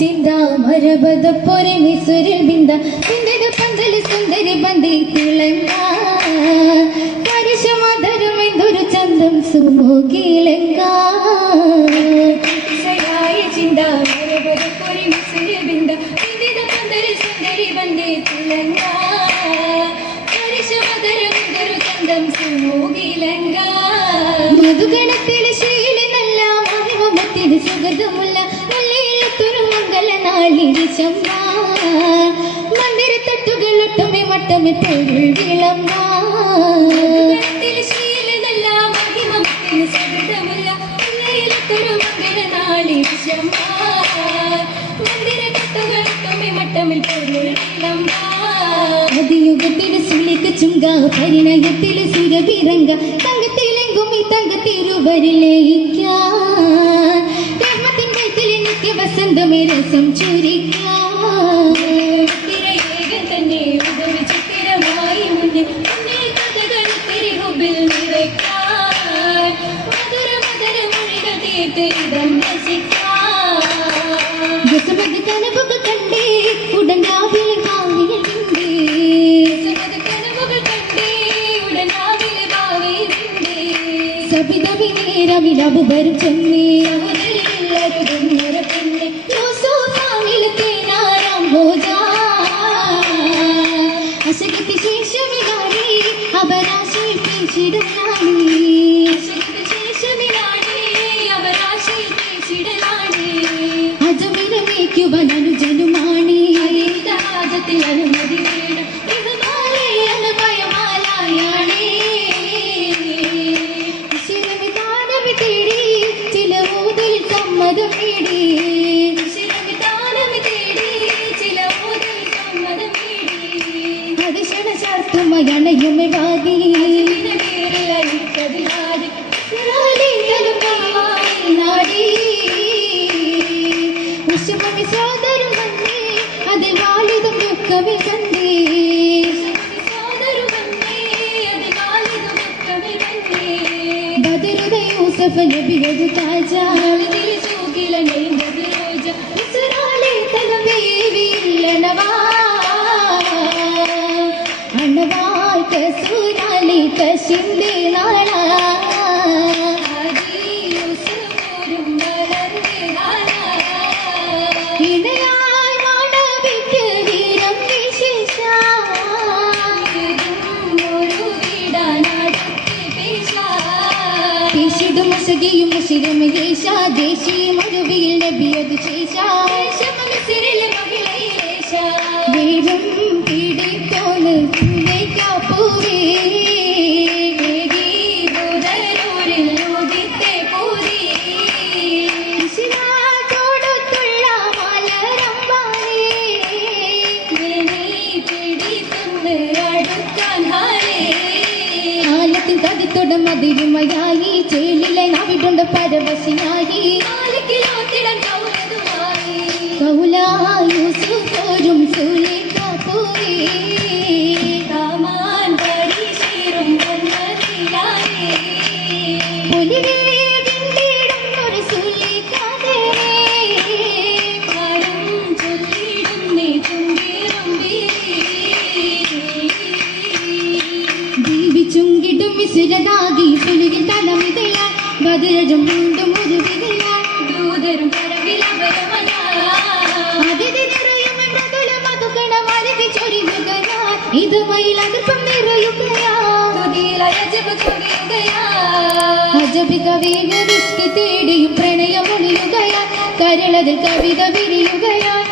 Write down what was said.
ചിന്ത മരബദ പൊരമി സുരിൽ ബിന്ദ പിന്നത പന്തൽ സുന്ദരി ബന്ദി തിളങ്ങ. പരിശമധരമെന്തൊരു ചന്തം സുമുഖിലങ്ക. ശയായ ചിന്ത മരബദ പൊരമി സുരിൽ ബിന്ദ പിന്നത പന്തൽ സുന്ദരി ബന്ദി തിളങ്ങ. പരിശമധരമെന്തൊരു ചന്തം സുമുഖിലങ്ക. മധുഗണത്തിൽ നാളിരിശമ്മ മന്ദിര തട്ടുകളൊട്ടുമേ മട്ടമിൽ പൊരുൾ വിളമ്പ അതിയുഗത്തിൽ സുലിക്ക് സുരഭിരംഗ തങ്കത്തിലെങ്കും ഈ തങ്കത്തിരുവരിലേക്കാൻ രസം തിരയേകൻ തന്നെ ഉദവി ചിത്തിരമായി മുന്നിൽ കഥകൾ തിരിഹുബിൽ നിറയ്ക്കാൻ. മധുര മധുര മൊഴികൾ തീർത്ത് ഇതം രസിക്കാൻ. യശോമതി കനവുകൾ കണ്ടേ ഉടൻ രാവിലെ ഭാവിയിൽ നിന്നേ. യശോമതി കനവുകൾ കണ്ടേ ഉടൻ രാവിലെ ഭാവിയിൽ നിന്നേ. സബിതവി നേരമിലബു വരും ചെന്നേ. സഹോദരില്ലരുതുന്നൊരു അജമിരമേക്കുവൻ അനുജനുമാണി. ഹാജത്തിൽ അനുമതി വേണം ഇഹമാലേ അനുഭയമാലായാണേ ശിരമി താനമി തേടി വിഷമമി വന്നേ അതിൽ വാലിതും ദുഃഖമേ കണ്ടേ യൂസഫ് നബിയതു താജ സൂകില നെയ്മത് റോജ ഇസ്രാലേ അണവാൾ കസൂരാലി കശിന്തേ പേശിടും മുസകിയും മുഷിരമേശ ദേശീയ മരുവിയിൽ നബിയതു ശേഷ വീരം പിടിത്തോന്ന് കതിത്തൊടം അതിരുമയായി ചേലിലെ നാവിടുണ്ട് പരവശിയായി. കൗലായൂസും ദീപിച്ചുങ്കിടും വിസുരനാകി തലമിതയാൽ ബദരജം വീണ്ടും ഒരു വിതയാൽ ദൂതരും ഇത് മയിലകർപ്പം അജബി കവിക വിഷ്കി തേടിയും പ്രണയമൊളിയുകയാൻ കരളതിൽ കവിത വിരിയുകയാൻ